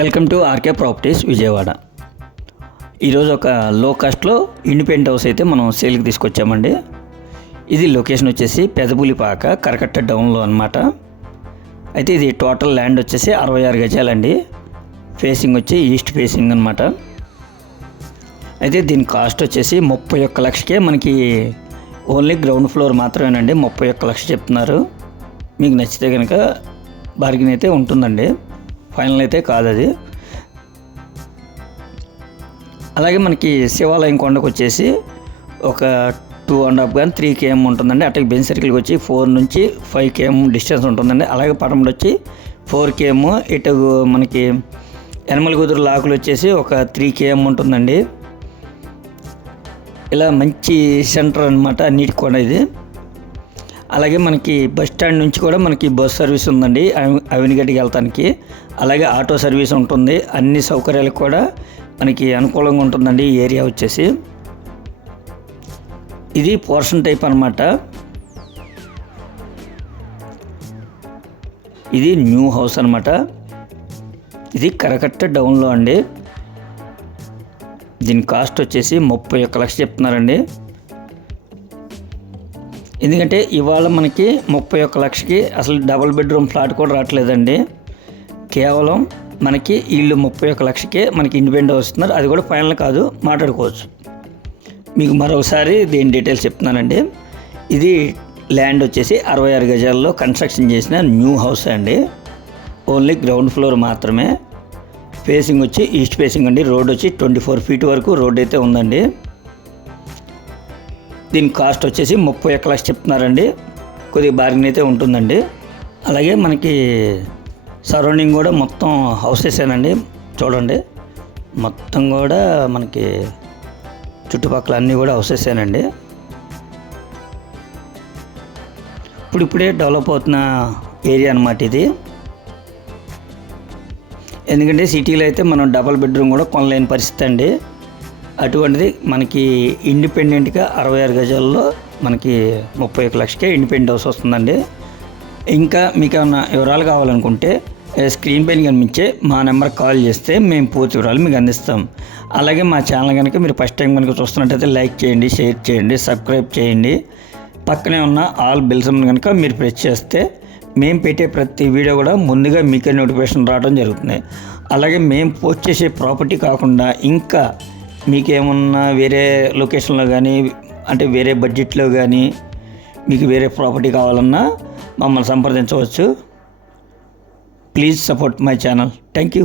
Welcome to RK properties Vijayawada. ఈరోజు ఒక లో కాస్ట్లో ఇండిపెండెంట్ హౌస్ అయితే మనం సేల్కి తీసుకొచ్చామండి. ఇది లొకేషన్ వచ్చేసి పెదపులిపాక కరకట్ట డౌన్లో అనమాట. అయితే ఇది టోటల్ ల్యాండ్ వచ్చేసి 66 గజాలండి. ఫేసింగ్ వచ్చి ఈస్ట్ ఫేసింగ్ అనమాట. అయితే దీని కాస్ట్ వచ్చేసి 31 లక్షకే మనకి ఓన్లీ గ్రౌండ్ ఫ్లోర్ మాత్రమేనండి. 31 లక్షలు చెప్తున్నారు. మీకు నచ్చితే కనుక బార్గెన్ అయితే ఉంటుందండి, ఫైనల్ అయితే కాదు అది. అలాగే మనకి శివాలయం కొండకు వచ్చేసి ఒక 2.5 కానీ 3 km ఉంటుందండి. అటు బెంచ్ సర్కిల్కి వచ్చి 4 నుంచి 5 km డిస్టెన్స్ ఉంటుందండి. అలాగే పటంలో వచ్చి 4 km, ఇటు మనకి యనమల కుదురు లాకులు వచ్చేసి ఒక 3 km ఉంటుందండి. ఇలా మంచి సెంటర్ అనమాట అన్నిటికి కూడా ఇది. అలాగే మనకి బస్ స్టాండ్ నుంచి కూడా మనకి బస్ సర్వీస్ ఉందండి అవినిగడ్డికి వెళ్తానికి. అలాగే ఆటో సర్వీస్ ఉంటుంది. అన్ని సౌకర్యాలకు కూడా మనకి అనుకూలంగా ఉంటుందండి ఈ ఏరియా వచ్చేసి. ఇది పోర్షన్ టైప్ అనమాట. ఇది న్యూ హౌస్ అనమాట. ఇది కరకట్ట డౌన్లో అండి. దీని కాస్ట్ వచ్చేసి 31 లక్షలు చెప్తున్నారండి. ఎందుకంటే ఇవాళ మనకి 31 లక్షకి అసలు డబుల్ బెడ్రూమ్ ఫ్లాట్ కూడా రావట్లేదండి. కేవలం మనకి ఇల్లు 31 లక్షకే మనకి ఇండిపెండెంట్ వస్తున్నారు. అది కూడా ఫైనల్ కాదు, మాట్లాడుకోవచ్చు. మీకు మరొకసారి దీని డీటెయిల్స్ చెప్తున్నానండి. ఇది ల్యాండ్ వచ్చేసి 66 గజాల్లో కన్స్ట్రక్షన్ చేసిన న్యూ హౌస్ అండి. ఓన్లీ గ్రౌండ్ ఫ్లోర్ మాత్రమే. ఫేసింగ్ వచ్చి ఈస్ట్ ఫేసింగ్ అండి. రోడ్ వచ్చి 24 feet వరకు రోడ్ అయితే ఉందండి. దీని కాస్ట్ వచ్చేసి 31 లక్షలు చెప్తున్నారండి. కొద్దిగా బార్గెన్ అయితే ఉంటుందండి. అలాగే మనకి సరౌండింగ్ కూడా మొత్తం హౌసెసేనండి. చూడండి, మొత్తం కూడా మనకి చుట్టుపక్కల అన్నీ కూడా హౌసెసేనండి. ఇప్పుడిప్పుడే డెవలప్ అవుతున్న ఏరియా అనమాట ఇది. ఎందుకంటే సిటీలో అయితే మనం డబల్ బెడ్రూమ్ కూడా కొనలేని పరిస్థితి అండి. అటువంటిది మనకి ఇండిపెండెంట్గా 66 గజాల్లో మనకి 31 లక్షకే ఇండిపెండెంట్ హౌస్ వస్తుందండి. ఇంకా మీకు ఏమన్నా వివరాలు కావాలనుకుంటే స్క్రీన్ పైన కనిపించే మా నెంబర్కి కాల్ చేస్తే మేము పూర్తి వివరాలు మీకు అందిస్తాం. అలాగే మా ఛానల్ కనుక మీరు ఫస్ట్ టైం కనుక చూస్తున్నట్టయితే లైక్ చేయండి, షేర్ చేయండి, సబ్స్క్రైబ్ చేయండి. పక్కనే ఉన్న ఆల్ బెల్స్ కనుక మీరు ప్రెస్ చేస్తే మేము పెట్టే ప్రతి వీడియో కూడా ముందుగా మీకే నోటిఫికేషన్ రావడం జరుగుతుంది. అలాగే మేము పోస్ట్ చేసే ప్రాపర్టీ కాకుండా ఇంకా మీకేమన్నా వేరే లొకేషన్లో కానీ అంటే వేరే బడ్జెట్లో కానీ మీకు వేరే ప్రాపర్టీ కావాలన్నా మమ్మల్ని సంప్రదించవచ్చు. Please support my channel. Thank you.